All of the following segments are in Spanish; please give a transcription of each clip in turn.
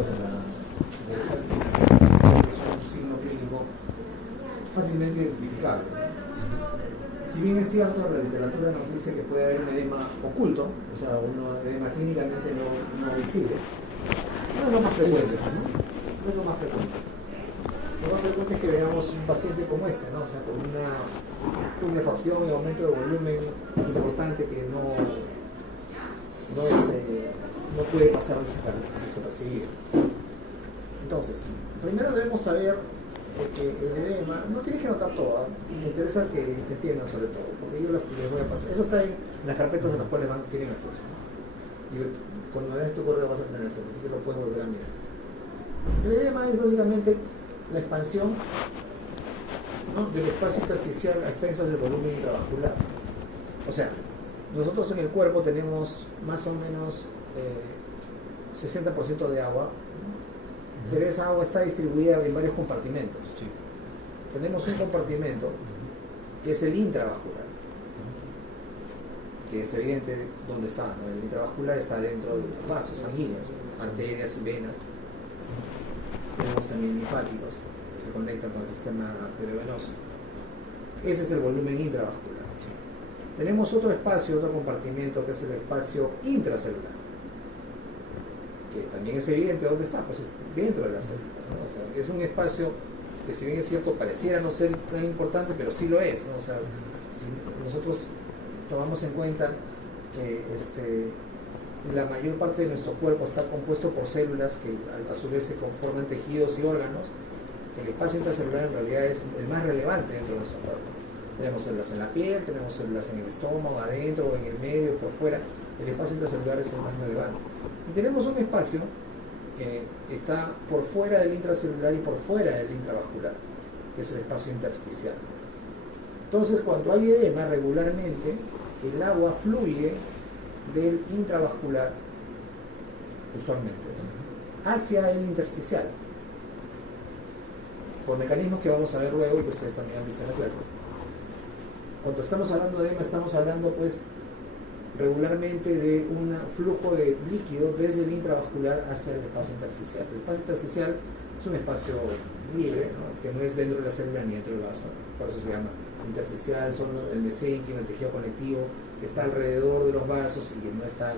ejemplos de esa es un signo clínico fácilmente identificable. Si bien es cierto, la literatura nos dice que puede haber un edema oculto, o sea, un edema clínicamente no visible, no es lo más frecuente, ¿no? No es lo más frecuente. Lo más frecuente es que veamos un paciente como este, ¿no? O sea, con una tumefacción y aumento de volumen importante que no puede pasar desapercibido. Entonces, primero debemos saber que el edema, no tienes que anotar todo, me interesa que entiendan sobre todo, porque yo les voy a pasar. Eso está en las carpetas de las cuales tienen acceso, ¿no? Y cuando veas tu correo vas a tener acceso, así que lo puedes volver a mirar. El edema es básicamente la expansión, ¿no?, del espacio intersticial a expensas del volumen intravascular. O sea, nosotros en el cuerpo tenemos más o menos 60% de agua, ¿no? Pero esa agua está distribuida en varios compartimentos. Sí. Tenemos un compartimento que es el intravascular, que es evidente dónde está, ¿no? El intravascular está dentro de los vasos sanguíneos, arterias y venas. Tenemos también linfáticos que se conectan con el sistema arteriovenoso. Ese es el volumen intravascular. Sí. Tenemos otro espacio, otro compartimento, que es el espacio intracelular, que también es evidente dónde está, pues es dentro de las células, ¿no? O sea, es un espacio que, si bien es cierto, pareciera no ser tan importante, pero sí lo es, ¿no? O sea, si nosotros tomamos en cuenta que la mayor parte de nuestro cuerpo está compuesto por células que a su vez se conforman tejidos y órganos, el espacio intracelular en realidad es el más relevante dentro de nuestro cuerpo. Tenemos células en la piel, tenemos células en el estómago, adentro, o en el medio, por fuera. El espacio intracelular es el más relevante. Y tenemos un espacio que está por fuera del intracelular y por fuera del intravascular, que es el espacio intersticial. Entonces, cuando hay edema, regularmente el agua fluye del intravascular, usualmente, ¿no?, hacia el intersticial, por mecanismos que vamos a ver luego y que ustedes también han visto en la clase. Cuando estamos hablando de edema, estamos hablando pues regularmente de un flujo de líquido desde el intravascular hacia el espacio intersticial. El espacio intersticial es un espacio libre, ¿no?, que no es dentro de la célula ni dentro del vaso, por eso se llama intersticial. Son el mesénquimo, el tejido conectivo, que está alrededor de los vasos y que no está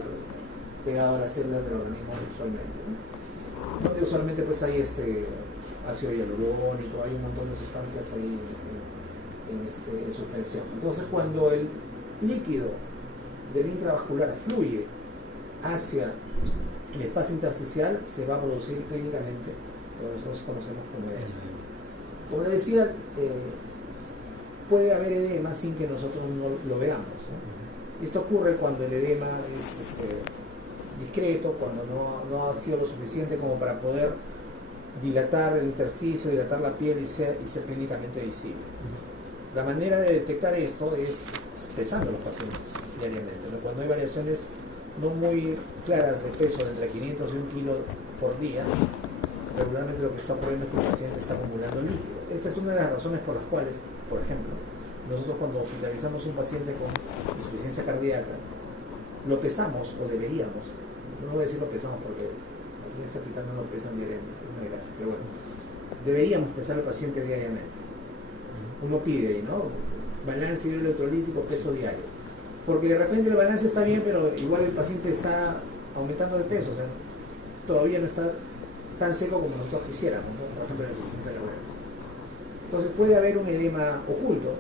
pegado a las células del organismo usualmente, ¿no? Donde usualmente pues hay ácido hialurónico, hay un montón de sustancias ahí en suspensión. Entonces, cuando el líquido del intravascular fluye hacia el espacio intersticial, se va a producir clínicamente lo que nosotros conocemos como edema. Como les decía, puede haber edema sin que nosotros lo veamos, ¿no? Esto ocurre cuando el edema es discreto, cuando no ha sido lo suficiente como para poder dilatar el intersticio, dilatar la piel y ser clínicamente visible. La manera de detectar esto es pesando a los pacientes diariamente, ¿no? Cuando hay variaciones no muy claras de peso, de entre 500 y 1 kilo por día, regularmente lo que está ocurriendo es que el paciente está acumulando líquido. Esta es una de las razones por las cuales, por ejemplo, nosotros cuando hospitalizamos a un paciente con insuficiencia cardíaca, lo pesamos, o deberíamos, no voy a decir lo pesamos porque aquí en este hospital no lo pesan diariamente, no hay gracia, pero bueno, deberíamos pesar al paciente diariamente. Uno pide ahí, ¿no?, balance hidroelectrolítico, peso diario, porque de repente el balance está bien, pero igual el paciente está aumentando de peso, o sea, todavía no está tan seco como nosotros quisiéramos, ¿no?, por ejemplo en la insuficiencia cardíaca. Entonces puede haber un edema oculto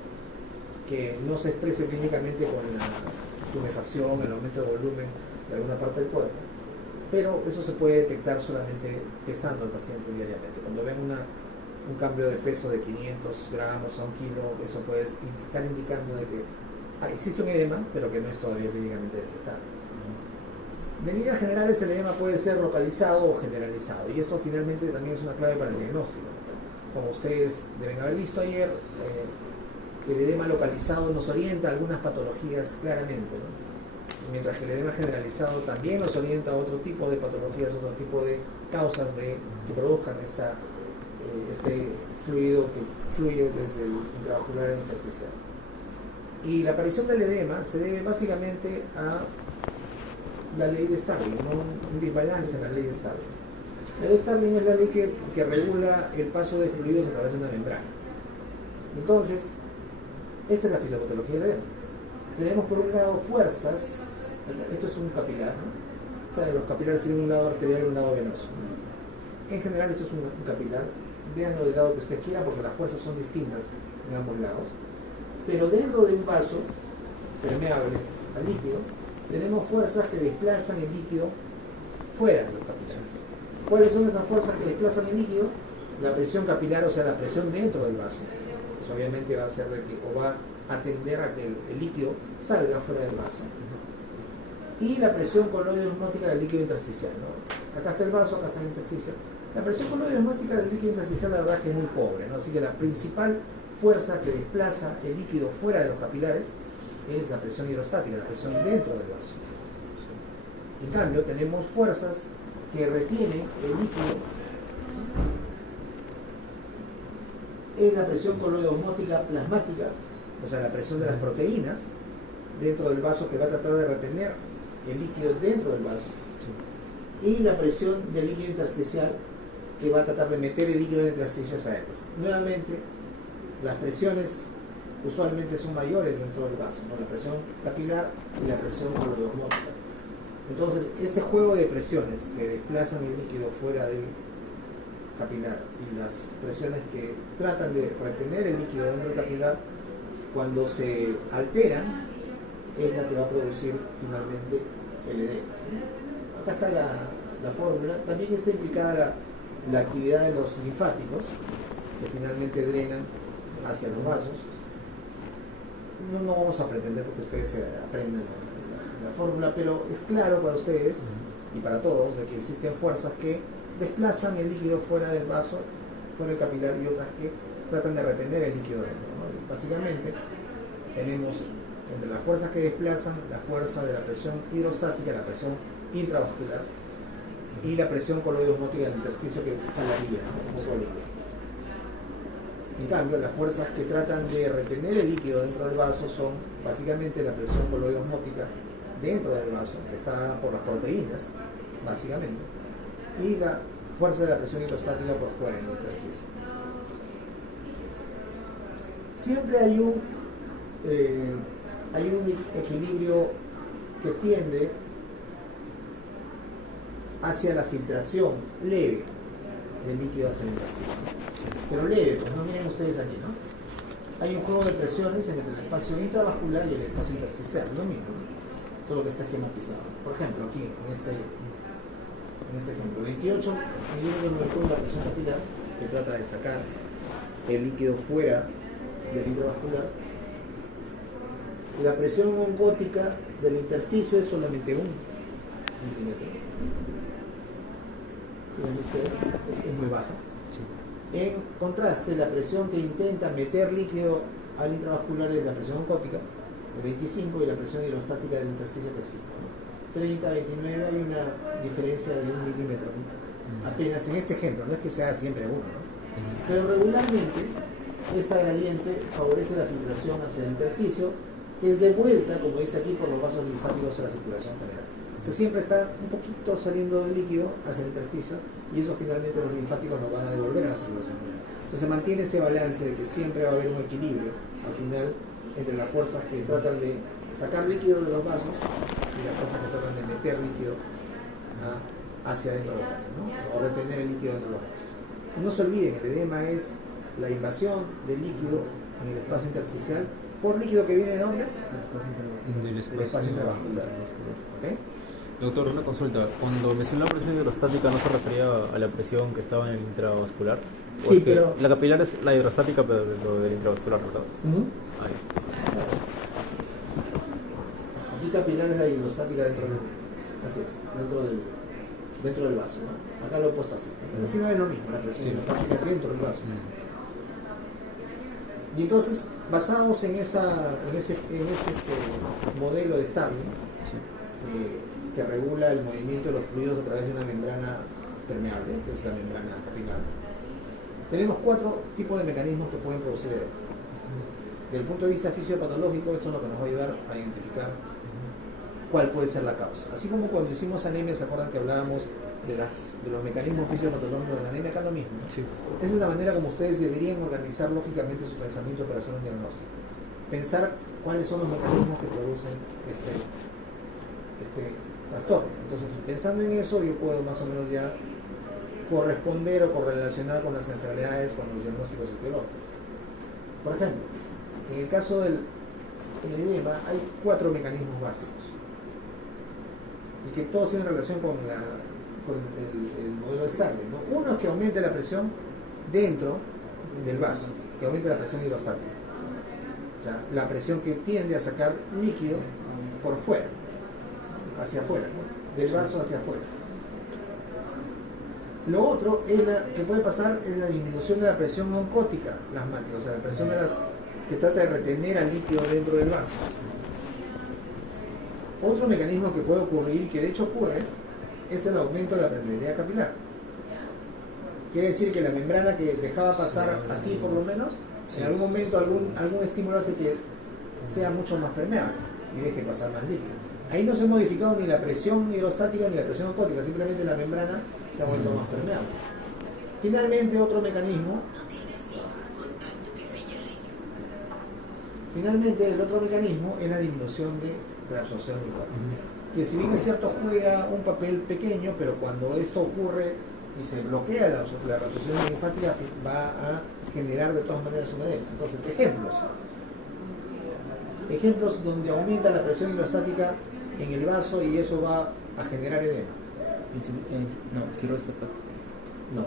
que no se exprese clínicamente con la tumefacción, el aumento de volumen de alguna parte del cuerpo, pero eso se puede detectar solamente pesando al paciente diariamente. Cuando ven un cambio de peso de 500 gramos a 1 kilo, eso puede estar indicando de que existe un edema, pero que no es todavía clínicamente detectable. De líneas generales, el edema puede ser localizado o generalizado, y esto finalmente también es una clave para el diagnóstico. Como ustedes deben haber visto ayer, el edema localizado nos orienta a algunas patologías claramente, ¿no?, mientras que el edema generalizado también nos orienta a otro tipo de patologías, otro tipo de causas que produzcan este fluido que fluye desde el intravascular al intersticial. Y la aparición del edema se debe básicamente a la ley de Starling, ¿no?, un desbalance en la ley de Starling. La ley de Starling es la ley que regula el paso de fluidos a través de una membrana. Entonces, esta es la fisiopatología del edema. Tenemos por un lado fuerzas, esto es un capilar, ¿no? O sea, los capilares tienen un lado arterial y un lado venoso. En general esto es un capilar, véanlo del lado que ustedes quieran porque las fuerzas son distintas en ambos lados. Pero dentro de un vaso permeable al líquido, tenemos fuerzas que desplazan el líquido fuera de los capilares. ¿Cuáles son esas fuerzas que desplazan el líquido? La presión capilar, o sea, la presión dentro del vaso. Pues obviamente va a ser de que, o va a tender a que el líquido salga fuera del vaso. Y la presión coloide-osmótica del líquido intersticial, ¿no? Acá está el vaso, acá está el intersticio. La presión coloide-osmótica del líquido intersticial la verdad es que es muy pobre, ¿no? Así que la principal fuerza que desplaza el líquido fuera de los capilares es la presión hidrostática, la presión dentro del vaso. En cambio, tenemos fuerzas que retienen el líquido, es la presión coloide-osmótica plasmática, o sea, la presión de las proteínas dentro del vaso que va a tratar de retener el líquido dentro del vaso, y la presión del líquido intersticial que va a tratar de meter el líquido en el intersticio hacia adentro. Nuevamente, las presiones usualmente son mayores dentro del vaso, ¿no? La presión capilar y la presión coloide-osmótica. Entonces, este juego de presiones que desplazan el líquido fuera del capilar y las presiones que tratan de retener el líquido dentro del capilar, cuando se alteran, es la que va a producir finalmente el edema. Acá está la fórmula. También está implicada la actividad de los linfáticos, que finalmente drenan hacia los vasos. No vamos a pretender porque ustedes aprendan la fórmula, pero es claro para ustedes y para todos de que existen fuerzas que desplazan el líquido fuera del vaso, fuera del capilar, y otras que tratan de retener el líquido dentro, ¿no? Básicamente tenemos entre las fuerzas que desplazan la fuerza de la presión hidrostática, la presión intravascular, y la presión coloide-osmótica del intersticio que jalaría, ¿no? Un poco líquido. En cambio, las fuerzas que tratan de retener el líquido dentro del vaso son básicamente la presión coloide-osmótica dentro del vaso, que está por las proteínas, básicamente, y la fuerza de la presión hidrostática por fuera en el intersticio. Siempre hay un equilibrio que tiende hacia la filtración leve del líquido hacia el intersticio. Pero leve, pues no miren ustedes aquí, ¿no? Hay un juego de presiones entre el espacio intravascular y el espacio intersticial, lo mismo, ¿no? Todo lo que está esquematizado. Por ejemplo, aquí, en este ejemplo, 28 milímetros de mercurio de la presión capilar, que trata de sacar el líquido fuera del intravascular. La presión ongótica del intersticio es solamente 1 milímetro. ¿Ven ustedes? Es muy baja. Sí. En contraste, la presión que intenta meter líquido al intravascular es la presión oncótica de 25 y la presión hidrostática del intersticio que es 5. 30, 29, hay una diferencia de 1 milímetro, ¿no? Apenas en este ejemplo, no es que sea siempre 1, ¿no? Pero regularmente esta gradiente favorece la filtración hacia el intersticio, que es devuelta, como dice aquí, por los vasos linfáticos a la circulación general. O sea, siempre está un poquito saliendo del líquido hacia el intersticio, y eso finalmente los linfáticos lo van a devolver a la circulación general. Entonces se mantiene ese balance de que siempre va a haber un equilibrio al final entre las fuerzas que tratan de sacar líquido de los vasos y las fuerzas que tratan de meter líquido hacia dentro de los vasos, ¿no? O retener el líquido dentro de los vasos. No se olviden, el edema es la invasión del líquido en el espacio intersticial por líquido que viene de ¿dónde? Del espacio intravascular. ¿Okay? Doctor, una consulta. Cuando mencionó la presión hidrostática, ¿no se refería a la presión que estaba en el intravascular? Sí, pero... La capilar es la hidrostática, pero lo del intravascular, ¿verdad? Ahí. Aquí capilar es la hidrostática dentro del... Así es, dentro del vaso, ¿no? Acá lo he puesto así. Al final es lo mismo, la presión hidrostática dentro del vaso. Y entonces, basados en ese modelo de Starling, que regula el movimiento de los fluidos a través de una membrana permeable, que es la membrana capilar, tenemos 4 tipos de mecanismos que pueden producir edema. Desde el punto de vista fisiopatológico, esto es lo que nos va a ayudar a identificar cuál puede ser la causa. Así como cuando hicimos anemia, ¿se acuerdan que hablábamos de los mecanismos fisiopatológicos de la anemia? Acá lo mismo, ¿no? Sí. Esa es la manera como ustedes deberían organizar lógicamente su pensamiento para hacer un diagnóstico. Pensar cuáles son los mecanismos que producen este trastorno. Entonces, pensando en eso, yo puedo más o menos ya corresponder o correlacionar con las enfermedades, con los diagnósticos etiológicos. Por ejemplo, en el caso del edema hay 4 mecanismos básicos y que todos tienen relación con el modelo estable, ¿no? Uno es que aumente la presión dentro del vaso, que aumente la presión hidrostática, o sea, la presión que tiende a sacar líquido por fuera, hacia afuera, ¿no? Del vaso hacia afuera. Lo otro que puede pasar es la disminución de la presión oncótica plasmática, o sea, la presión que trata de retener al líquido dentro del vaso. Otro mecanismo que puede ocurrir, que de hecho ocurre, es el aumento de la permeabilidad capilar. Quiere decir que la membrana que dejaba pasar así por lo menos, en algún momento algún estímulo hace que sea mucho más permeable y deje pasar más líquido. Ahí no se ha modificado ni la presión hidrostática ni la presión oncótica, simplemente la membrana se ha vuelto más permeable. Finalmente, otro mecanismo. Finalmente, el otro mecanismo es la disminución de reabsorción linfática, que si bien es cierto juega un papel pequeño, pero cuando esto ocurre y se bloquea la reabsorción linfática, va a generar de todas maneras un edema. Entonces, ejemplos donde aumenta la presión hidrostática en el vaso y eso va a generar edema. No, cirrosis hepática. No.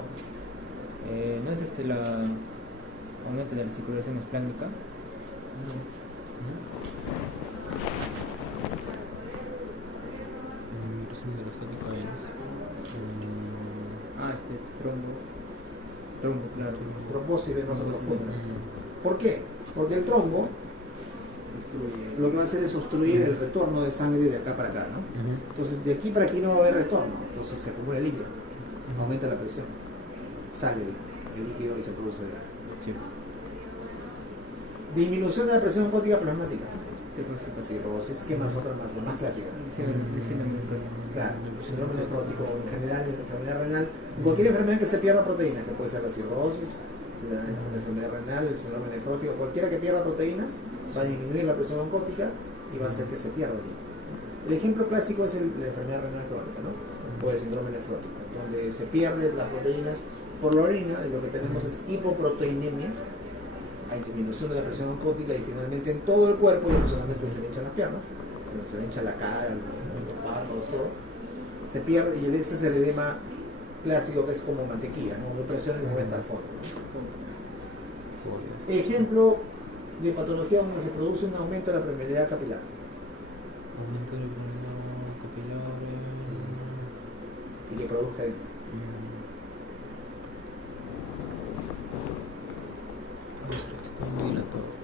¿No es la aumento de la circulación esplánica? Trombo, claro. Trombosis venosa profunda. ¿Por qué? Porque el trombo lo que va a hacer es obstruir el retorno de sangre de acá para acá, ¿no? Entonces, de aquí para aquí no va a haber retorno, entonces se acumula el líquido, aumenta la presión, sale el líquido y se produce edema. Sí. Disminución de la presión oncótica plasmática. Cirrosis, ¿qué más? Otra más, la más clásica. Claro, síndrome nefrótico, en general, enfermedad renal, cualquier enfermedad que se pierda proteínas, que puede ser la cirrosis, la enfermedad renal, el síndrome nefrótico, cualquiera que pierda proteínas va a disminuir la presión oncótica y va a hacer que se pierda el líquido. El ejemplo clásico es la enfermedad renal crónica, ¿no? O el síndrome nefrótico, donde se pierden las proteínas por la orina y lo que tenemos es hipoproteinemia, hay disminución de la presión oncótica y finalmente en todo el cuerpo, y no solamente se le hinchan las piernas, sino se le hincha la cara, los párpados, todo, se pierde y ese es el edema clásico que es como mantequilla, ¿no? No presiona y mueve hasta el fondo. Ejemplo de patología donde se produce un aumento de la permeabilidad capilar. Aumento de la permeabilidad capilar. Y que produzca edema. Está muy dilatado.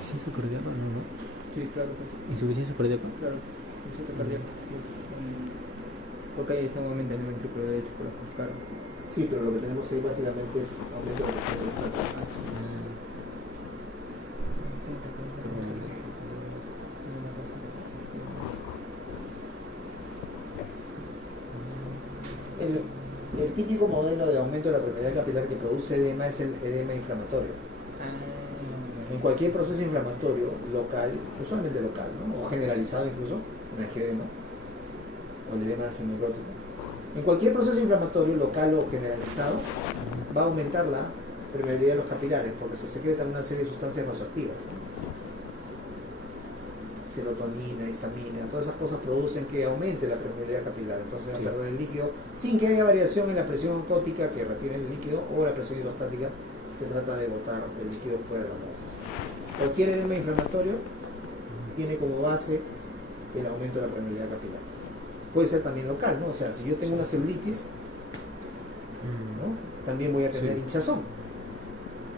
¿Insuficiencia cardíaca? No. Sí, claro que sí. ¿Insuficiencia cardíaca? Claro, insuficiencia cardíaca. Porque ahí está un aumento en el ventrículo derecho por ajustar. Sí, pero lo que tenemos ahí básicamente es aumento de la presión hidrostática. El típico modelo de aumento de la permeabilidad capilar que produce edema es el edema inflamatorio. En cualquier proceso inflamatorio local, usualmente local, ¿no? O generalizado incluso, un angioedema o el edema angiomicrótico. En cualquier proceso inflamatorio local o generalizado va a aumentar la permeabilidad de los capilares porque se secretan una serie de sustancias vasoactivas, ¿no? Serotonina, histamina, todas esas cosas producen que aumente la permeabilidad capilar, entonces va a perder el líquido sin que haya variación en la presión oncótica que retiene el líquido o la presión hidrostática que trata de botar el líquido fuera de los vasos. Cualquier edema inflamatorio tiene como base el aumento de la permeabilidad capilar. Puede ser también local, ¿no? O sea, si yo tengo una celulitis, ¿no? También voy a tener hinchazón.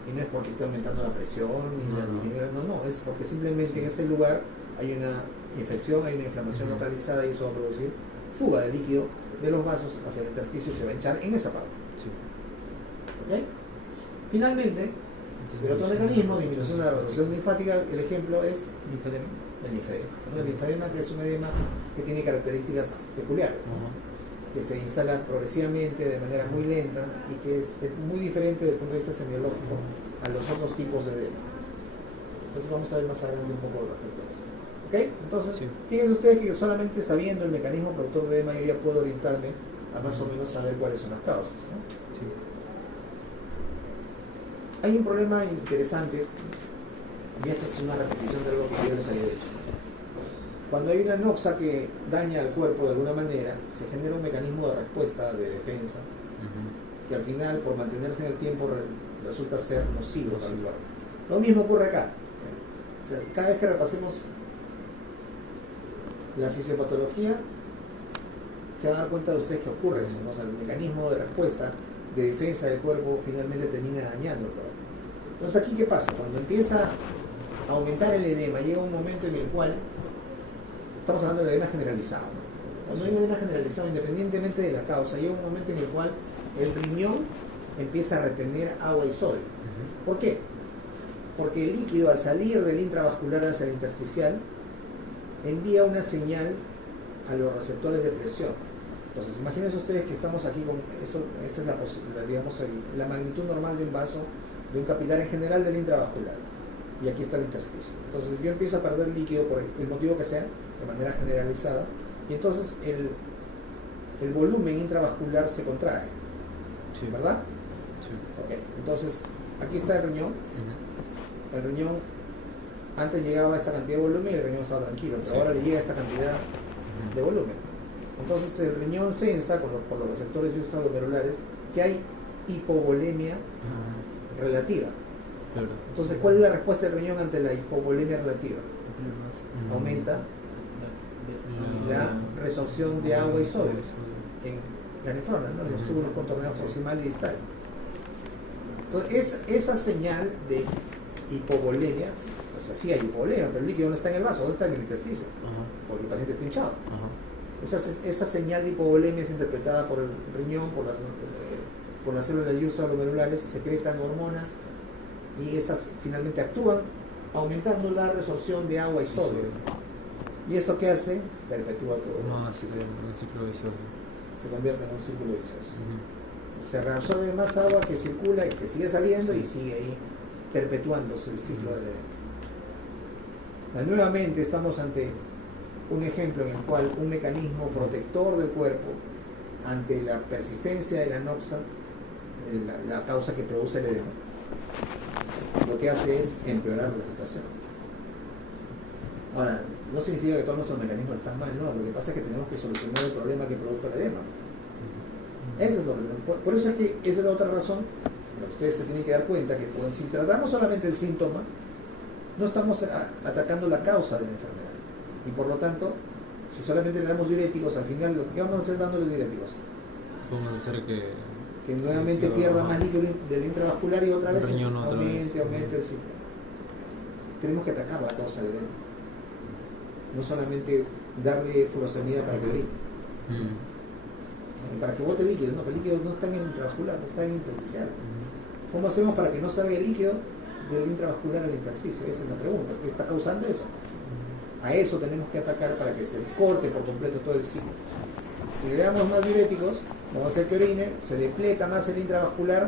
Y no es porque esté aumentando la presión ni la disminuyendo, no, es porque simplemente en ese lugar hay una infección, hay una inflamación localizada y eso va a producir fuga de líquido de los vasos hacia el intersticio y se va a hinchar en esa parte. Sí. ¿Ok? Finalmente, El otro mecanismo, disminución de la resolución linfática, el ejemplo es Linfedema. el linfedema, ¿no? El linfedema, que es un edema que tiene características peculiares, que se instala progresivamente de manera muy lenta y que es muy diferente desde el punto de vista semiológico a los otros tipos de edema. Entonces vamos a ver más adelante un poco respecto a eso. ¿Ok? Entonces, Sí. fíjense ustedes que solamente sabiendo el mecanismo productor de edema yo ya puedo orientarme a más o menos saber cuáles son las causas, ¿no? Sí. Hay un problema interesante, y esto es una repetición de algo que yo les había dicho. Cuando hay una noxa que daña al cuerpo de alguna manera, se genera un mecanismo de respuesta, de defensa, que al final, por mantenerse en el tiempo, resulta ser nocivo para el cuerpo. Lo mismo ocurre acá. O sea, cada vez que repasemos la fisiopatología, se van a dar cuenta de ustedes que ocurre eso, ¿no? O sea, el mecanismo de respuesta, de defensa del cuerpo, finalmente termina dañando el cuerpo. Entonces, ¿aquí qué pasa? Cuando empieza a aumentar el edema, llega un momento en el cual estamos hablando de edema generalizado, ¿no? Cuando hay un edema generalizado, independientemente de la causa, llega un momento en el cual el riñón empieza a retener agua y sodio. ¿Por qué? Porque el líquido, al salir del intravascular hacia el intersticial, envía una señal a los receptores de presión. Entonces, imagínense ustedes que estamos aquí con esto, esta es digamos, la magnitud normal de un vaso, de un capilar en general del intravascular. Y aquí está el intersticio. Entonces yo empiezo a perder líquido por el motivo que sea, de manera generalizada, y entonces el volumen intravascular se contrae, Sí. ¿verdad? Sí. Ok, entonces aquí está el riñón. El riñón antes llegaba a esta cantidad de volumen y el riñón estaba tranquilo, pero Sí. ahora le llega a esta cantidad de volumen. Entonces el riñón sensa por los receptores juxtaglomerulares que hay hipovolemia relativa. Claro. Entonces, ¿cuál es la respuesta del riñón ante la hipovolemia relativa? Aumenta la resorción de agua y sodio en la nefrona, ¿no? En los túbulos contorneados proximal y distal. Entonces, esa señal de hipovolemia, o sea, sí hay hipovolemia, pero el líquido no está en el vaso, no está en el intersticio, porque el paciente está hinchado. Esa señal de hipovolemia es interpretada por el riñón, por las células juxtaglomerulares, secretan hormonas y estas finalmente actúan aumentando la resorción de agua y sodio. ¿Y esto qué hace? Perpetúa todo. Un ciclo vicioso. Se convierte en un círculo vicioso. Se reabsorbe más agua que circula y que sigue saliendo y sigue ahí perpetuándose el ciclo del edema. Nuevamente estamos ante un ejemplo en el cual un mecanismo protector del cuerpo ante la persistencia de la noxa, la causa que produce el edema, lo que hace es empeorar la situación. Ahora, no significa que todos nuestros mecanismos están mal, no, lo que pasa es que tenemos que solucionar el problema que produce el edema. Eso es lo que, por eso es que esa es la otra razón, ustedes se tienen que dar cuenta que si tratamos solamente el síntoma, no estamos atacando la causa de la enfermedad. Y por lo tanto, si solamente le damos diuréticos, al final, ¿qué vamos a hacer dándole diuréticos? Vamos a hacer que nuevamente pierda más líquido del intravascular y otra vez aumente el ciclo. Tenemos que atacar la causa del edema. No solamente darle furosemida para que orine. Para que bote líquido, no, pero el líquido no está en el intravascular, no está en el intersticial. ¿Cómo hacemos para que no salga el líquido del intravascular al intersticio? Esa es la pregunta. ¿Qué está causando eso? A eso tenemos que atacar para que se corte por completo todo el ciclo. Si le damos más diuréticos, vamos a hacer que orine, se depleta más el intravascular,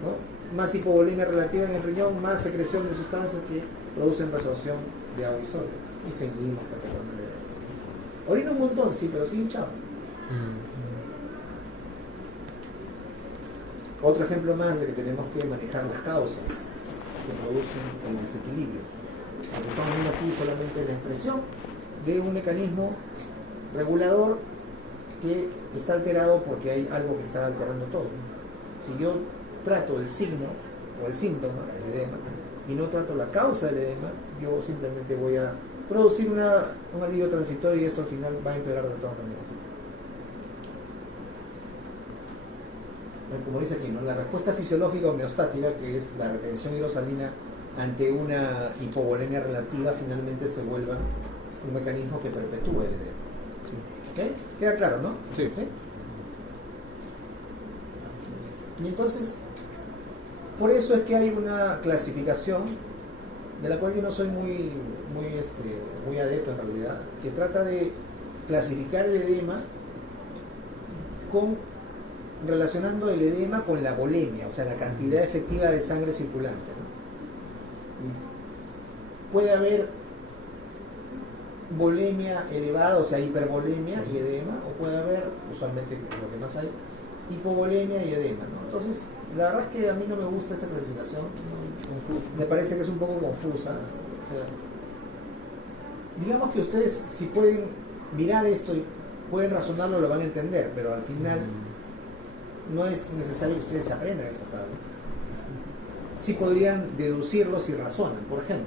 ¿no? Más hipovolemia relativa en el riñón, más secreción de sustancias que producen resorción de agua y sodio. Y seguimos perpetuando el edema. Orina un montón, sí, pero sigue hinchado. Otro ejemplo más de que tenemos que manejar las causas que producen el desequilibrio. Lo que estamos viendo aquí solamente es la expresión de un mecanismo regulador que está alterado porque hay algo que está alterando todo. Si yo trato el signo o el síntoma, el edema, y no trato la causa del edema, yo simplemente voy a producir un alivio transitorio y esto al final va a empeorar de todas maneras. Como dice aquí, ¿no? La respuesta fisiológica homeostática, que es la retención hidrosalina ante una hipovolemia relativa, finalmente se vuelva un mecanismo que perpetúa el edema. ¿Okay? ¿Queda claro, no? Sí. ¿Sí? Y entonces, Por eso es que hay una clasificación, de la cual yo no soy muy adepto en realidad, que trata de clasificar el edema relacionando el edema con la volemia, o sea, la cantidad efectiva de sangre circulante, ¿no? Puede haber volemia elevada, o sea, hipervolemia y edema, o puede haber, usualmente lo que más hay, hipovolemia y edema, ¿no? Entonces, la verdad es que a mí no me gusta esta clasificación, ¿no? Me parece que es un poco confusa, o sea, digamos que ustedes, si pueden mirar esto y pueden razonarlo, lo van a entender, pero al final no es necesario que ustedes aprendan esta tabla. Sí podrían deducirlo si razonan. Por ejemplo,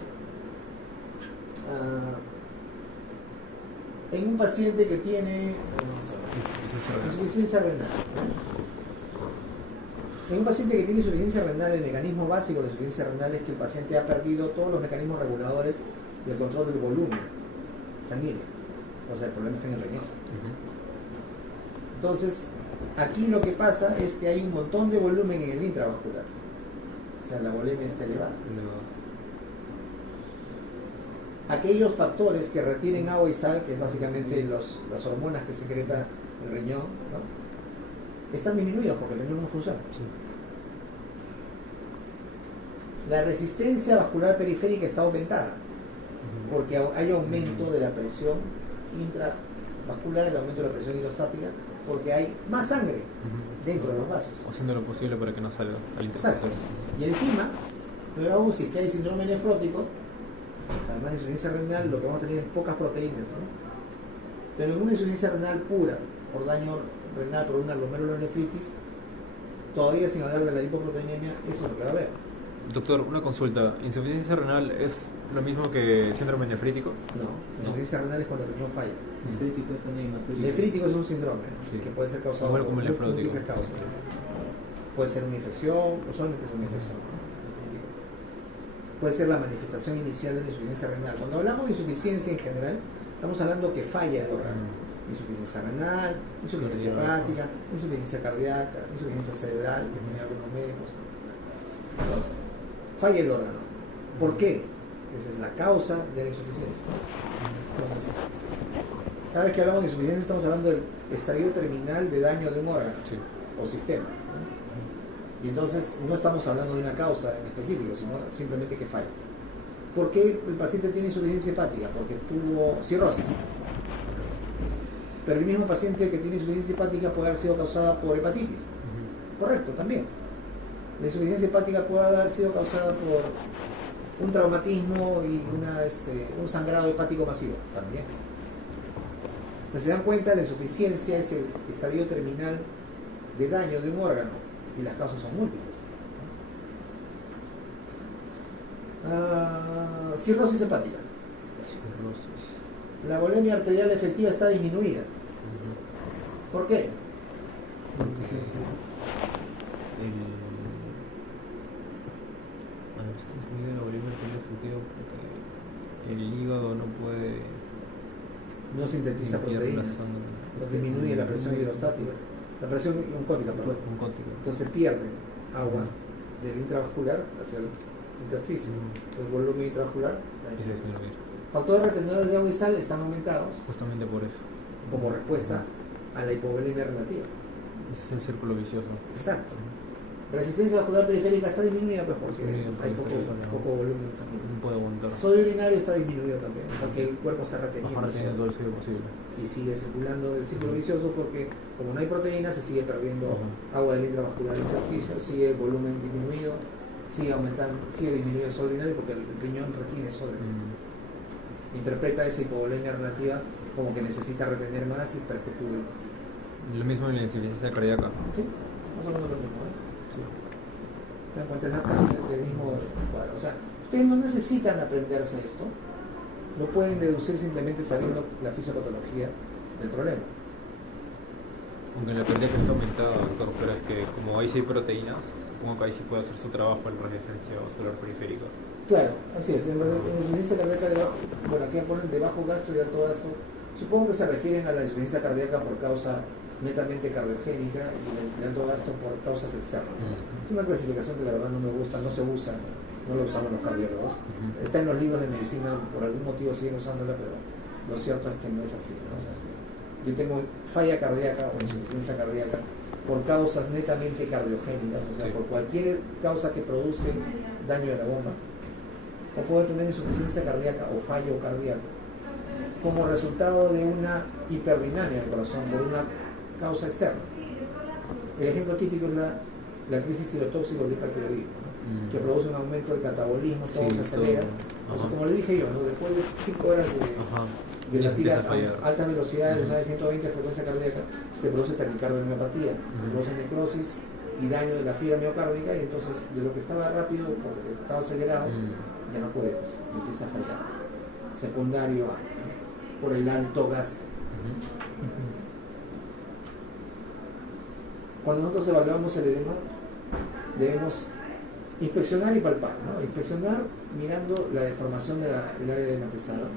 en un paciente que tiene insuficiencia renal, ¿no? En un paciente que tiene insuficiencia renal, el mecanismo básico de la insuficiencia renal es que el paciente ha perdido todos los mecanismos reguladores del control del volumen sanguíneo. O sea, el problema está en el riñón. Entonces, aquí lo que pasa es que hay un montón de volumen en el intravascular. O sea, la volemia está elevada. Aquellos factores que retienen agua y sal, que es básicamente las hormonas que secreta el riñón, ¿no? Están disminuidos porque el riñón no funciona. Sí. La resistencia vascular periférica está aumentada porque hay aumento de la presión intravascular, el aumento de la presión hidrostática, porque hay más sangre dentro de los vasos. Haciendo lo posible para que no salga al Exacto. intercostal. Y encima, pero aún si que hay síndrome nefrótico, además de insuficiencia renal, lo que vamos a tener es pocas proteínas, ¿no? Pero en una insuficiencia renal pura, por daño renal por una glomerulonefritis, todavía sin hablar de la hipoproteinemia, eso es lo que va a haber. Doctor, una consulta. ¿Insuficiencia renal es lo mismo que síndrome nefrítico? No, insuficiencia renal es cuando el riñón falla. Nefrítico es anemia. Nefrítico es un síndrome, ¿no? Sí. Que puede ser causado Igual por como el nefrótico. múltiples causas. Puede ser una infección, usualmente es una infección, ¿no? Puede ser la manifestación inicial de la insuficiencia renal. Cuando hablamos de insuficiencia en general, estamos hablando que falla el órgano. Insuficiencia renal, insuficiencia hepática, insuficiencia cardíaca, insuficiencia cerebral, que tiene algunos médicos. Entonces, falla el órgano. ¿Por qué? Esa es la causa de la insuficiencia. Entonces, cada vez que hablamos de insuficiencia estamos hablando del estadio terminal de daño de un órgano, Sí. o sistema, ¿no? Y entonces no estamos hablando de una causa en específico, sino simplemente que falla. ¿Por qué el paciente tiene insuficiencia hepática? Porque tuvo cirrosis. Pero el mismo paciente que tiene insuficiencia hepática puede haber sido causada por hepatitis. Correcto, también. La insuficiencia hepática puede haber sido causada por un traumatismo y un sangrado hepático masivo. También. Entonces, se dan cuenta, la insuficiencia es el estadio terminal de daño de un órgano y las causas son múltiples. Cirrosis hepática. Cirrosis. La volemia arterial efectiva está disminuida. ¿Por qué? Está disminuida la volemia arterial efectiva porque el hígado no puede No sintetiza limpiar la proteínas. sangre. No disminuye la presión hidrostática. La presión oncótica, perdón. Oncótica. Entonces pierde agua del intravascular hacia el intersticio. El volumen intravascular. Empieza a disminuir. Factores retenedores de agua y sal están aumentados Justamente por eso. como respuesta a la hipovolemia relativa. Ese es el círculo vicioso. Exacto. Resistencia vascular periférica está disminuida pues, porque Disminuida, hay porque está poco volumen sanguíneo. No puede aguantar. Sodio urinario está disminuido también, porque el cuerpo está reteniendo Bajar tiene todo sodio el sodio posible. y sigue circulando el círculo vicioso porque como no hay proteína se sigue perdiendo agua del intravascular intersticio, sigue el volumen disminuido, sigue aumentando, sigue disminuyendo el sodio urinario porque el riñón retiene sodio. Interpreta esa hipovolemia relativa como que necesita retener más y perpetúa el ciclo. Lo mismo en la insuficiencia cardíaca. ¿Sí? Más o menos lo mismo, ¿eh? Sí. Se dan cuenta, es casi el mismo cuadro. O sea, ustedes no necesitan aprenderse esto, lo pueden deducir simplemente sabiendo la fisiopatología del problema. Aunque la cardíaca está aumentada, doctor, pero es que como ahí sí hay proteínas, supongo que ahí sí puede hacer su trabajo en resistencia vascular periférica. Claro, así es. En la insuficiencia cardíaca de bajo, bueno, aquí ponen de bajo gasto y alto gasto. Supongo que se refieren a la insuficiencia cardíaca por causa netamente cardiogénica y de alto gasto por causas externas. Es una clasificación que la verdad no me gusta, no se usa, no lo usamos los cardiólogos. Está en los libros de medicina, por algún motivo siguen usándola, pero lo cierto es que no es así, ¿no? O sea, yo tengo falla cardíaca o insuficiencia cardíaca por causas netamente cardiogénicas, o sea, por cualquier causa que produce daño de la bomba, o puedo tener insuficiencia cardíaca o fallo cardíaco como resultado de una hiperdinamia del corazón por una causa externa. El ejemplo típico es la crisis tirotóxica o el hipertiroidismo, ¿no? Que produce un aumento del catabolismo, todo se acelera. Entonces, como le dije yo, ¿no? Después de 5 horas de latir a altas velocidades, de más de 120 de frecuencia cardíaca, se produce taquicardia-miopatía, se produce necrosis y daño de la fibra miocárdica, y entonces de lo que estaba rápido, porque estaba acelerado, ya no puede, pues, empieza a fallar. Secundario A, ¿no? Por el alto gasto. Cuando nosotros evaluamos el edema, debemos inspeccionar y palpar, ¿no? Inspeccionar mirando la deformación del área edematizada,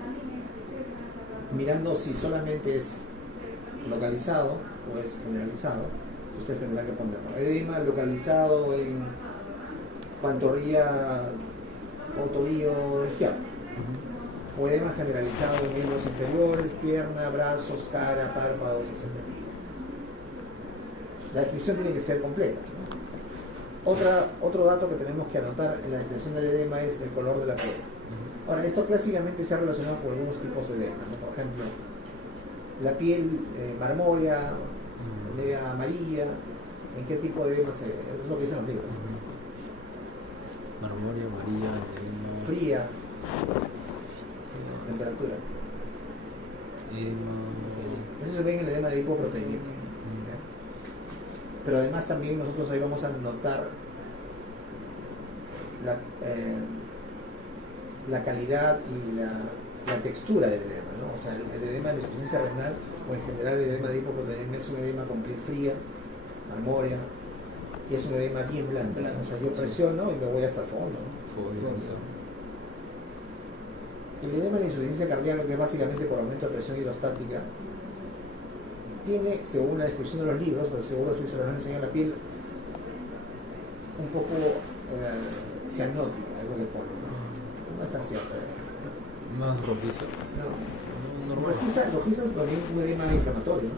mirando si solamente es localizado o es generalizado. Ustedes tendrán que ponerlo. Edema localizado en pantorrilla o tobillo izquierdo, o edema generalizado en miembros inferiores, pierna, brazos, cara, párpados, etc. La descripción tiene que ser completa, ¿no? Otro dato que tenemos que anotar en la descripción del edema es el color de la piel. Ahora, esto clásicamente se ha relacionado con algunos tipos de edema, ¿no? Por ejemplo, la piel marmórea, media amarilla. ¿En qué tipo de edema se ve? Eso es lo que dicen los libros. Marmórea, amarilla, edema. Fría. Temperatura. Eso se ve en el edema de hipoproteinemia. Pero además también nosotros ahí vamos a notar la calidad y la textura del edema, ¿no? O sea, el edema de insuficiencia renal, o en general el edema de hipoproteinemia, es un edema con piel fría, marmórea, y es un edema bien blando, ¿no? O sea, yo presiono y me voy hasta el fondo, ¿no? El edema de insuficiencia cardíaca, que es básicamente por aumento de presión hidrostática, tiene, según la descripción de los libros, pero seguro si se les enseña la piel, un poco cianótica, es lo que pone, ¿no? No es tan cierto. Más rojizo. No. Normal. Rojiza es también un edema inflamatorio, ¿no?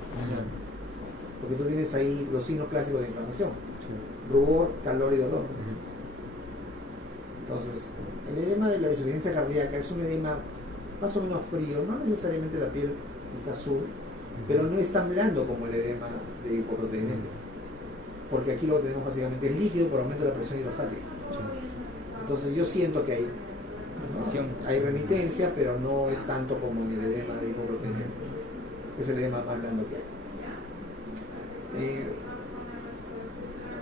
Porque tú tienes ahí los signos clásicos de inflamación: rubor, calor y dolor. Entonces, el edema de la insuficiencia cardíaca es un edema más o menos frío, no necesariamente la piel está azul, pero no es tan blando como el edema de hipoproteinemia, porque aquí lo que tenemos básicamente es líquido por aumento de la presión hidrostática. Entonces yo siento que hay remitencia, pero no es tanto como en el edema de hipoproteinemia. Es el edema más blando que hay.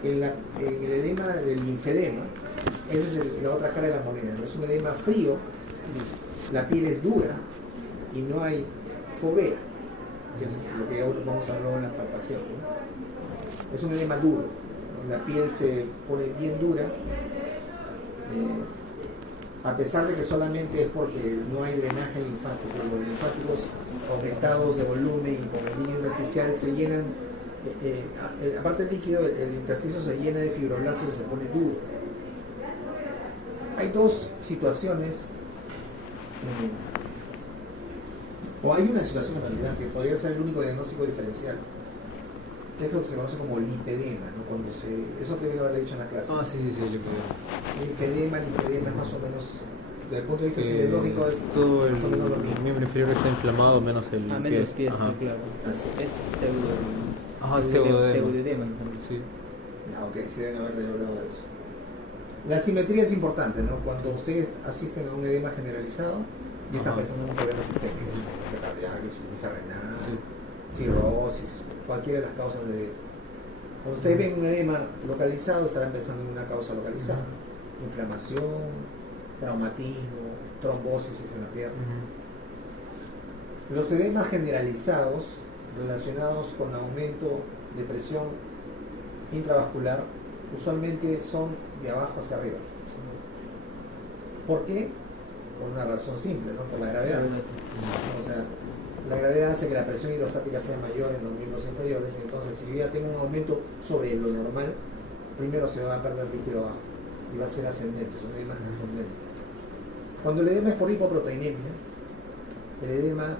En el edema del linfedema, esa es la otra cara de la moneda, ¿no? Es un edema frío, la piel es dura y no hay fovea, que es lo que ahora vamos a hablar en la palpación, ¿no? Es un edema duro, ¿no? La piel se pone bien dura, a pesar de que solamente es porque no hay drenaje linfático. Los linfáticos aumentados de volumen y con el líquido intersticial se llenan, aparte del líquido, el intersticio se llena de fibroblastos y se pone duro. Hay dos situaciones, o hay una situación en realidad que podría ser el único diagnóstico diferencial, que es lo que se conoce como lipedema, ¿no? Eso te haberle dicho en la clase. Sí, Lipedema es más o menos, desde el punto de vista fisiológico, es todo más o menos lo el mismo. miembro inferior está inflamado, menos el menos pie. los pies, Ajá. claro. Así es. Pseudoedema. Sí. Ok, sí deben haberle hablado de eso. La simetría es importante, ¿no? Cuando ustedes asisten a un edema generalizado, ya están pensando en un problema sistémico, insuficiencia cardíaca, insuficiencia renal, cirrosis, cualquiera de las causas de edema. Cuando ustedes ven un edema localizado, estarán pensando en una causa localizada: inflamación, traumatismo, trombosis en la pierna. Los edemas generalizados relacionados con aumento de presión intravascular usualmente son de abajo hacia arriba. ¿Por qué? Por una razón simple, ¿no? Por la gravedad. O sea, la gravedad hace que la presión hidrostática sea mayor en los miembros inferiores, entonces si yo ya tengo un aumento sobre lo normal, primero se va a perder líquido abajo y va a ser ascendente, es un edema ascendente. Cuando el edema es por hipoproteinemia, el edema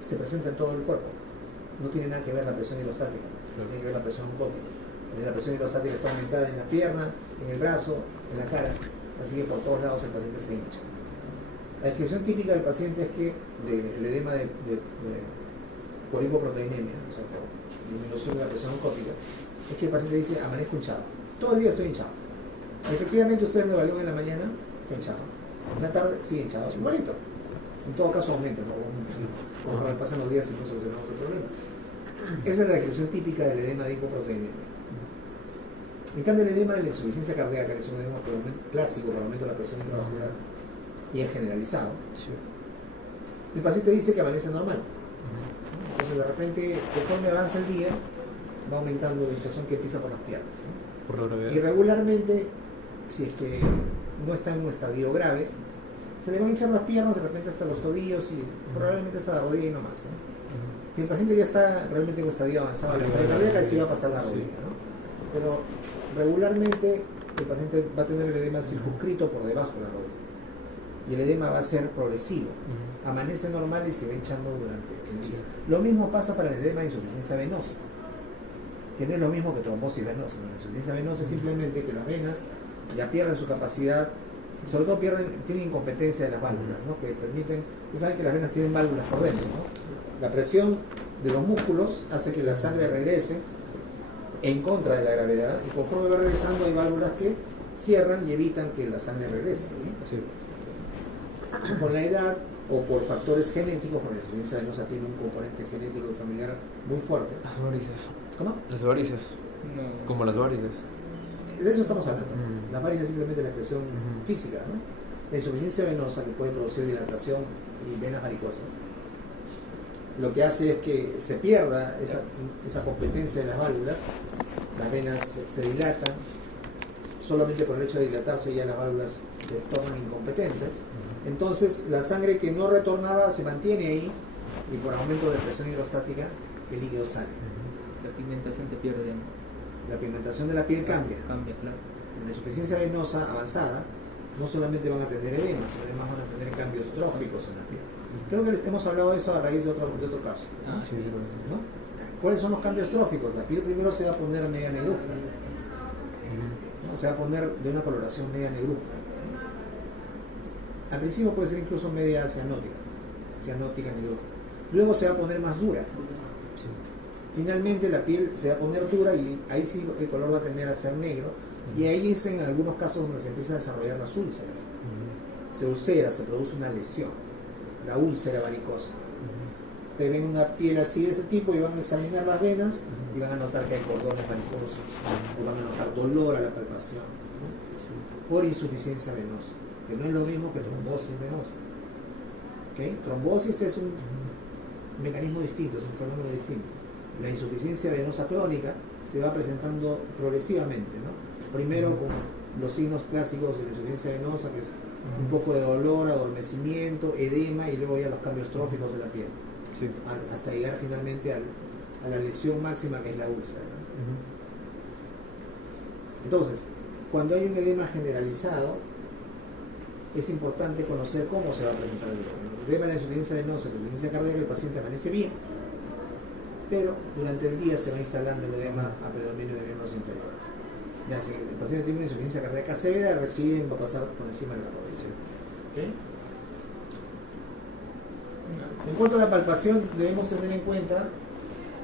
se presenta en todo el cuerpo, no tiene nada que ver la presión hidrostática, tiene que ver la presión oncótica. La presión hidrostática está aumentada en la pierna, en el brazo, en la cara, así que por todos lados el paciente se hincha. La descripción típica del paciente es que el edema por hipoproteinemia, o sea, por disminución de la presión oncótica, es que el paciente dice, amanezco hinchado. Todo el día estoy hinchado. Efectivamente, usted me evalúa en la mañana, está hinchado. En la tarde, sigue hinchado. Igualito. En todo caso, aumenta, ¿no? Conforme pasan los días y no solucionamos el problema. Esa es la descripción típica del edema de hipoproteinemia. En cambio, el edema de la insuficiencia cardíaca, que es un edema clásico por aumento de la presión intravascular, y es generalizado, Sí. el paciente dice que amanece normal. Entonces de repente, conforme avanza el día, va aumentando la hinchazón que empieza por las piernas, ¿no? Por la gravedad. Y regularmente, si es que no está en un estadio grave, se le van a hinchar las piernas, de repente hasta los tobillos y probablemente hasta la rodilla y no más, ¿no? Si el paciente ya está realmente en un estadio avanzado de la enfermedad cardíaca, sí va a pasar la rodilla, ¿no? Pero regularmente el paciente va a tener el edema circunscrito por debajo de la rodilla. Y el edema va a ser progresivo. Amanece normal y se va hinchando durante el día. Lo mismo pasa para el edema de insuficiencia venosa, que no es lo mismo que trombosis venosa. La insuficiencia venosa es simplemente que las venas ya pierden su capacidad, sobre todo tienen incompetencia de las válvulas, ¿no? Que permiten, ustedes saben que las venas tienen válvulas por dentro, ¿no? La presión de los músculos hace que la sangre regrese en contra de la gravedad, y conforme va regresando hay válvulas que cierran y evitan que la sangre regrese, ¿no? Sí. Con la edad o por factores genéticos, porque la insuficiencia venosa tiene un componente genético y familiar muy fuerte. Las varices. ¿Cómo? Las varices. No. Como las varices. De eso estamos hablando. Mm. La varices es simplemente la expresión física, ¿no? La insuficiencia venosa, que puede producir dilatación y venas varicosas, lo que hace es que se pierda esa competencia de las válvulas, las venas se dilatan, solamente por el hecho de dilatarse ya las válvulas se tornan incompetentes. Entonces la sangre que no retornaba se mantiene ahí y por aumento de presión hidrostática el líquido sale. La pigmentación se pierde. La pigmentación de la piel cambia. Cambia, claro. En la insuficiencia venosa avanzada no solamente van a tener edema, sino además van a tener cambios tróficos en la piel. Creo que hemos hablado de esto a raíz de otro caso, Ah, Sí, ¿no? ¿Cuáles son los cambios tróficos? La piel primero se va a poner media negruzca, ¿no? Se va a poner de una coloración media negruzca. Al principio puede ser incluso media cianótica negruzca. Luego se va a poner más dura. Finalmente la piel se va a poner dura y ahí sí el color va a tender a ser negro, y ahí es en algunos casos donde se empiezan a desarrollar las úlceras. Se ulcera, se produce una lesión, la úlcera varicosa. Te ven una piel así de ese tipo y van a examinar las venas y van a notar que hay cordones varicosos, o van a notar dolor a la palpación, ¿no? Por insuficiencia venosa, que no es lo mismo que trombosis venosa. ¿Okay? Trombosis es un mecanismo distinto, es un fenómeno distinto. La insuficiencia venosa crónica se va presentando progresivamente, ¿no? Primero con los signos clásicos de la insuficiencia venosa, que es un poco de dolor, adormecimiento, edema, y luego ya los cambios tróficos de la piel, Sí. hasta llegar finalmente a la lesión máxima, que es la úlcera, ¿no? Entonces, cuando hay un edema generalizado, es importante conocer cómo se va a presentar el edema. El edema de la insuficiencia venosa, la insuficiencia cardíaca, el paciente amanece bien, pero durante el día se va instalando el edema a predominio de miembros inferiores. Ya, si el paciente tiene una insuficiencia cardíaca severa, recién va a pasar por encima de la rodilla. ¿Okay? En cuanto a la palpación, debemos tener en cuenta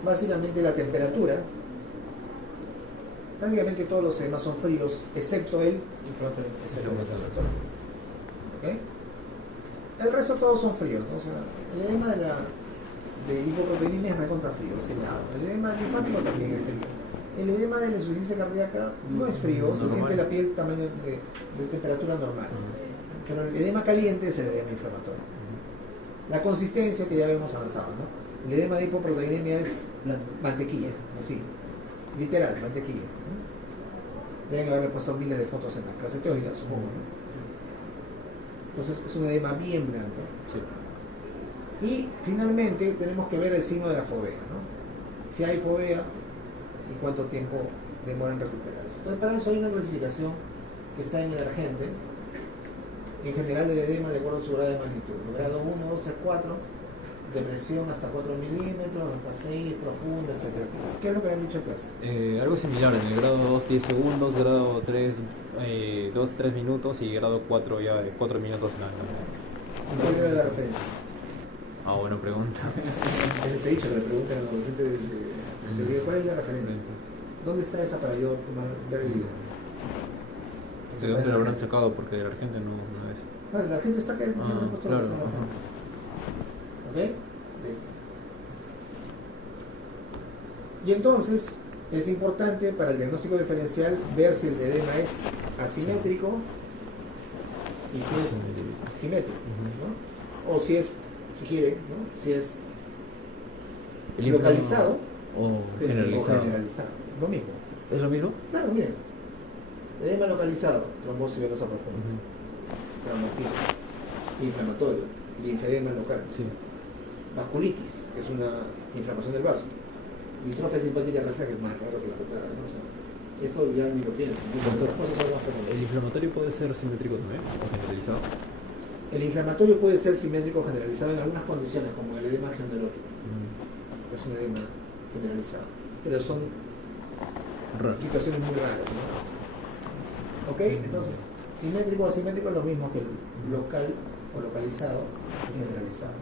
básicamente la temperatura. Prácticamente todos los edemas son fríos, excepto el inflamatorio. ¿Okay? El resto todos son fríos, ¿no? O sea, el edema de hipoproteinemia es recontra frío, es helado. El edema linfático también es frío. El edema de la insuficiencia cardíaca no es frío, se siente la piel tamaño de temperatura normal. Pero el edema caliente es el edema inflamatorio. La consistencia, que ya habíamos avanzado, ¿no? El edema de hipoproteinemia es mantequilla, así, literal, mantequilla, ¿no? Deben haberle puesto miles de fotos en la clase teórica, supongo, ¿no? Entonces es un edema bien blanco. Sí. Y finalmente tenemos que ver el signo de la fovea, ¿no? Si hay fovea y cuánto tiempo demora en recuperarse. Entonces, para eso hay una clasificación que está en el Argente, en general del edema de acuerdo a su grado de magnitud. Grado 1, 2, 3, 4, depresión hasta 4 milímetros, hasta 6, profunda, etc. ¿Qué es lo que han dicho en clase? Algo similar, en el grado 2 10 segundos, grado 3 2 3 minutos y grado 4 ya de 4 minutos en la... ¿Cuál era la referencia? Ah, buena pregunta. Les he dicho que le preguntan a los docentes de teoría, ¿cuál es la referencia? ¿Dónde está esa para yo ver el libro? ¿De dónde lo habrán sacado? Porque de la gente no es. Vale, la gente está acá. Claro. ¿Ok? Listo. Y entonces es importante para el diagnóstico diferencial ver si el edema es asimétrico y si es simétrico, ¿no? O si es, si quiere, ¿no? Si es localizado o o generalizado. generalizado. Lo mismo. ¿Es lo mismo? Claro, miren. Edema localizado, trombosis venosa profunda, traumatismo, inflamatorio, linfedema local, Sí. vasculitis, que es una inflamación del vaso, distrofia simpática refleja, que es más raro que la otra, ¿no? O sea, esto ya ni lo piensan, otras cosas son más ¿El frecuentes. inflamatorio puede ser simétrico también o generalizado? El inflamatorio puede ser simétrico generalizado en algunas condiciones, como el edema generológico, que es un edema generalizado, pero son Raro. situaciones muy raras, ¿no? Ok, entonces, simétrico o asimétrico es lo mismo que el local o localizado y generalizado.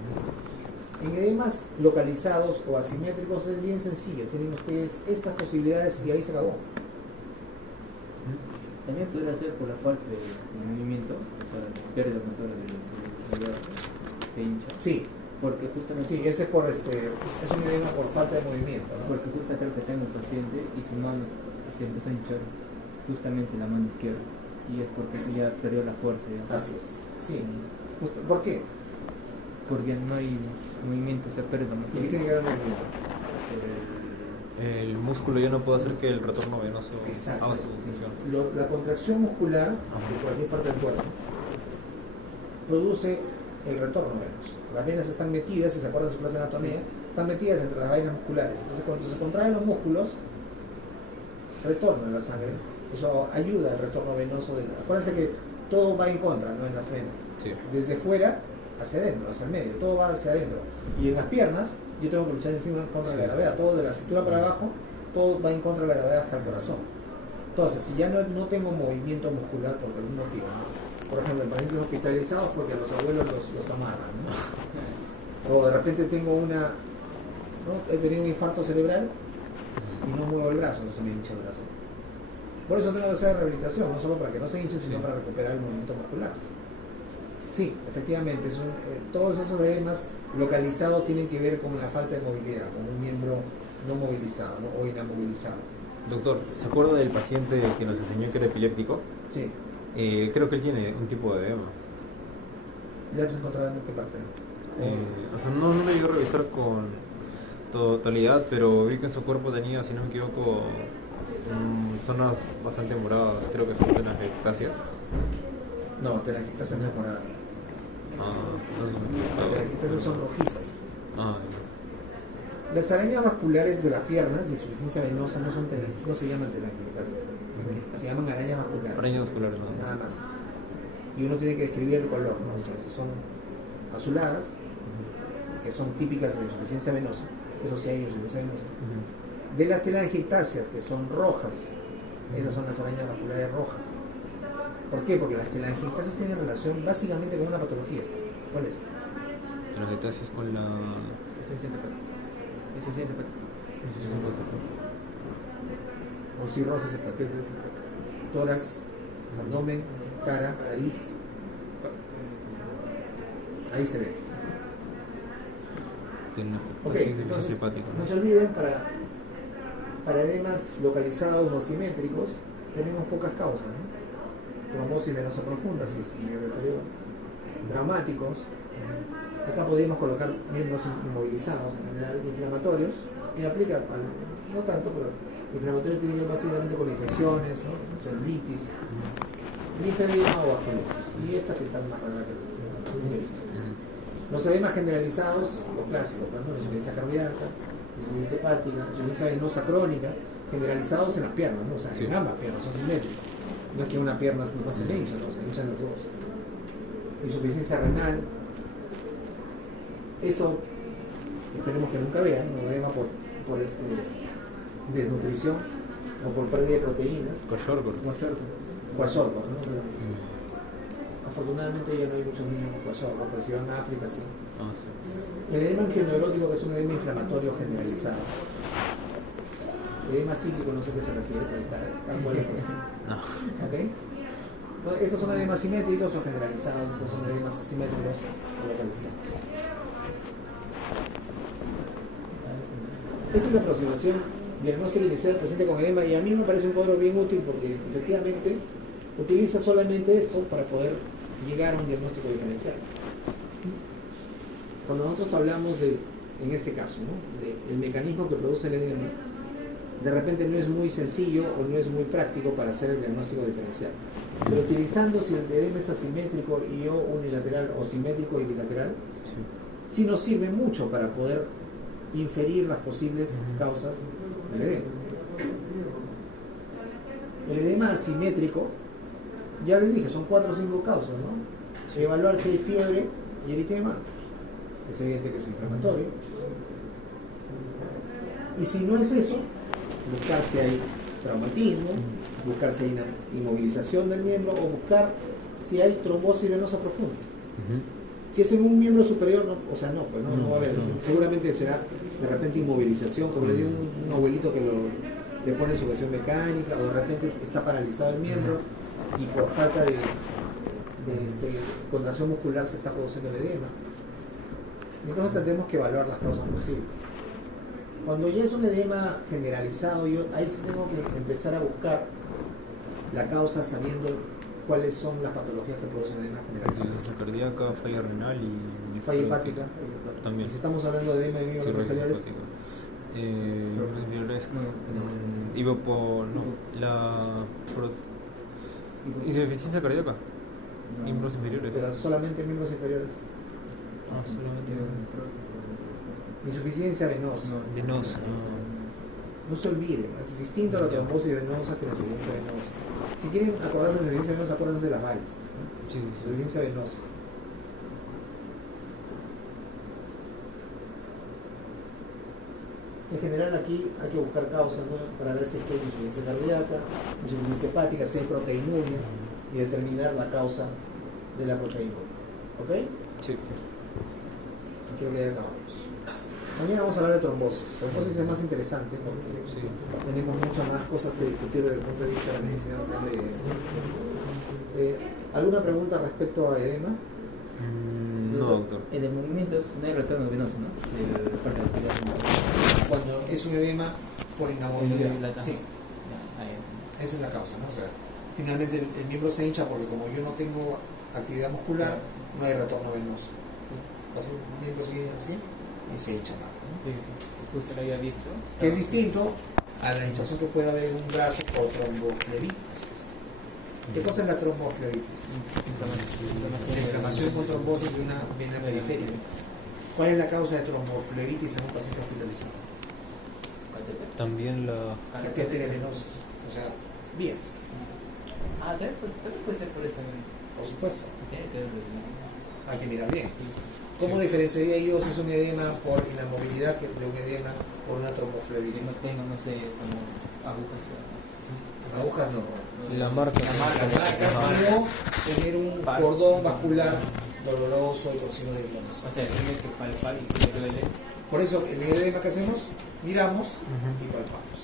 En edemas localizados o asimétricos es bien sencillo, tienen ustedes estas posibilidades y ahí se acabó. También podría ser por la falta de movimiento, o sea, pérdida motora del brazo, se hincha. Sí, Porque justamente, sí, ese es por es un edema por falta de movimiento, ¿no? porque justamente tengo un paciente y su mano se empezó a hinchar, justamente la mano izquierda, y es porque ya perdió la fuerza. Ya. Así es, sí. ¿Por qué? Porque no hay movimiento, se pierde la ¿Y qué motora. tiene que ver el movimiento? El músculo ya no puede hacer que el retorno venoso Exacto. haga su función. La contracción muscular de cualquier parte del cuerpo produce el retorno venoso. Las venas están metidas, si se acuerdan de su clase de anatomía, están metidas entre las vainas musculares. Entonces, cuando se contraen los músculos, retorna la sangre. Eso ayuda al retorno venoso. Acuérdense que todo va en contra, no en las venas. Sí. Desde fuera hacia adentro, hacia el medio, todo va hacia adentro. Y en las piernas, yo tengo que luchar encima contra la gravedad. Todo de la cintura para abajo, todo va en contra de la gravedad hasta el corazón. Entonces, si ya no tengo movimiento muscular por algún motivo, ¿no? Por ejemplo, en pacientes hospitalizados porque los abuelos los amarran, ¿no? O de repente tengo he tenido un infarto cerebral y no muevo el brazo, no se me hincha el brazo. Por eso tengo que hacer rehabilitación, no solo para que no se hinche, sino para recuperar el movimiento muscular. Sí, efectivamente, todos esos edemas localizados tienen que ver con la falta de movilidad, con un miembro no movilizado, ¿no? O inamovilizado. Doctor, ¿se acuerda del paciente que nos enseñó que era epiléptico? Sí, Creo que él tiene un tipo de edema. ya te encontrarán en qué parte. O sea, no lo llegué a revisar con totalidad, pero vi que en su cuerpo tenía, si no me equivoco, zonas bastante moradas, creo que son telangiectasias. No, telangiectasias no es morada. Entonces Las telangiectasias son rojizas. ya. Las arañas vasculares de las piernas de insuficiencia venosa no se llaman telangiectasias, se llaman arañas vasculares. Arañas vasculares, ¿no? Nada más. Y uno tiene que describir el color, ¿no? O sea, si son azuladas, que son típicas de la insuficiencia venosa, eso sí hay insuficiencia venosa. De las telangiectasias, que son rojas, esas son las arañas vasculares rojas. ¿Por qué? Porque las telangiectasias tienen relación básicamente con una patología. ¿Cuál es? Telangiectasias con la... Insuficiencia hepática. O cirrosis hepática. Tórax, abdomen, cara, nariz. Ahí se ve. Ok, Telangiectasis entonces hepática. no se olviden, para edemas localizados o asimétricos tenemos pocas causas, ¿no? Trombosis venosa profunda, si es mi referido, traumáticos. Acá podríamos colocar miembros inmovilizados, en general inflamatorios, que aplica, no tanto, pero inflamatorios tienen que ver básicamente con infecciones, ¿no? Celulitis, linfedema o vasculitis, y estas que están más raras que he visto. Los edemas generalizados, los clásicos, pues, ¿no? La insuficiencia cardíaca, la insuficiencia hepática, la insuficiencia venosa crónica, generalizados en las piernas, ¿no? O sea, Sí. en ambas piernas, son simétricos. No es que una pierna nomás se le hincha, ¿no? Se le hinchan los dos. Insuficiencia renal. Esto esperemos que nunca vean, no edema por desnutrición o por pérdida de proteínas. Kwashiorkor. Kwashiorkor, ¿no? Afortunadamente ya no hay muchos niños con Kwashiorkor, pero si van a África sí. Ah, sí. El edema angioneurótico, que es un edema inflamatorio generalizado. Edema cíclico, no sé a qué se refiere, pero está tal cual la cuestión. No. ¿Ok? Entonces, estos son edemas simétricos o generalizados, estos son edemas asimétricos o localizados. Esta es la aproximación diagnóstica inicial del paciente con edema y a mí me parece un cuadro bien útil porque efectivamente utiliza solamente esto para poder llegar a un diagnóstico diferencial. Cuando nosotros hablamos de, en este caso, ¿no? del mecanismo que produce el edema, de repente no es muy sencillo o no es muy práctico para hacer el diagnóstico diferencial. Pero utilizando si el edema es asimétrico y o unilateral o simétrico y bilateral, sí nos sirve mucho para poder inferir las posibles causas del edema. El edema asimétrico, ya les dije, son 4 o 5 causas, ¿no? Evaluar si hay fiebre y eritema, es evidente que es inflamatorio. Y si no es eso, buscar si hay traumatismo, buscar si hay una inmovilización del miembro o buscar si hay trombosis venosa profunda. Si es en un miembro superior, no, o sea, no, pues no va a haber. Seguramente será de repente inmovilización, como le dio un abuelito que le pone sujeción mecánica, o de repente está paralizado el miembro y por falta de contracción muscular se está produciendo el edema. Entonces tendremos que evaluar las causas posibles. Cuando ya es un edema generalizado, yo ahí sí tengo que empezar a buscar la causa sabiendo cuáles son las patologías que producen edema generalizado. Insuficiencia cardíaca, falla renal y Falla hepática. También. Si estamos hablando de edema de miembros inferiores, Miembros inferiores. Insuficiencia cardíaca. Miembros inferiores. pero solamente miembros inferiores. Ah, solamente. Insuficiencia venosa. Venosa. No se olviden, es distinto a la trombosis venosa que la insuficiencia venosa. Si quieren acordarse de la insuficiencia venosa, acuérdense de las varices, ¿no? Sí, sí. Insuficiencia venosa. En general aquí hay que buscar causas, ¿no? Para ver si hay insuficiencia cardíaca, insuficiencia hepática, si hay proteinuria y determinar la causa de la proteinuria. ¿Ok? Sí. Creo que ya acabamos. Mañana vamos a hablar de trombosis. Trombosis es más interesante porque Sí. tenemos muchas más cosas que discutir desde el punto de vista de la medicina nacional de evidencia. ¿Alguna pregunta respecto a edema? No, doctor. En el movimiento no hay retorno venoso, ¿no? De parte de la arteria. Cuando es un edema por inamovilidad. Sí, Ahí. esa es la causa, ¿no? O sea, finalmente el miembro se hincha porque como yo no tengo actividad muscular, no hay retorno venoso. Así, el miembro sigue así y se hincha más, ¿no? Sí, justo lo había visto. Que es distinto a la hinchazón que puede haber en un brazo por tromboflebitis. ¿Qué cosa es la tromboflebitis? La inflamación con trombosis de una vena periférica. ¿Cuál es la causa de tromboflebitis en un paciente hospitalizado? También la. Catéteres venosos, o sea, vías, Ah, también puede ser por eso. por supuesto. Tiene que ver con Hay que mirar bien. ¿Cómo diferenciaría yo si es un edema por inamovilidad de un edema por una que tromboflebitis? no tengo, no sé, como agujas. Las agujas no. La marca. La marca, sino tener un cordón vascular doloroso y con signos de inflamación. O sea, tiene que palpar y si le duele. Por eso, el edema que hacemos, miramos y palpamos.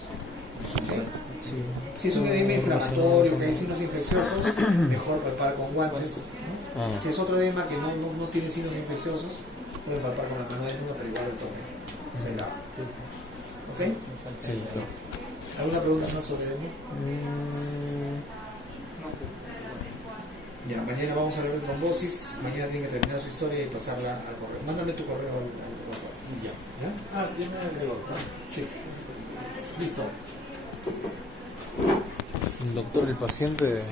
¿Sí? Sí. Si es un edema inflamatorio, que hay signos infecciosos, mejor palpar con guantes. Ah. Si es otro edema que no tiene signos infecciosos, pueden palpar con la mano desnuda, pero igual el toque se lava. ¿Ok? Sí, doctor. ¿Alguna pregunta más sobre edema? Ya, mañana vamos a hablar de trombosis. Mañana tienen que terminar su historia y pasarla al correo. Mándame tu correo al WhatsApp. Ya. ¿Ya? Ah, yo me agrego. Sí. Listo. Doctor, el paciente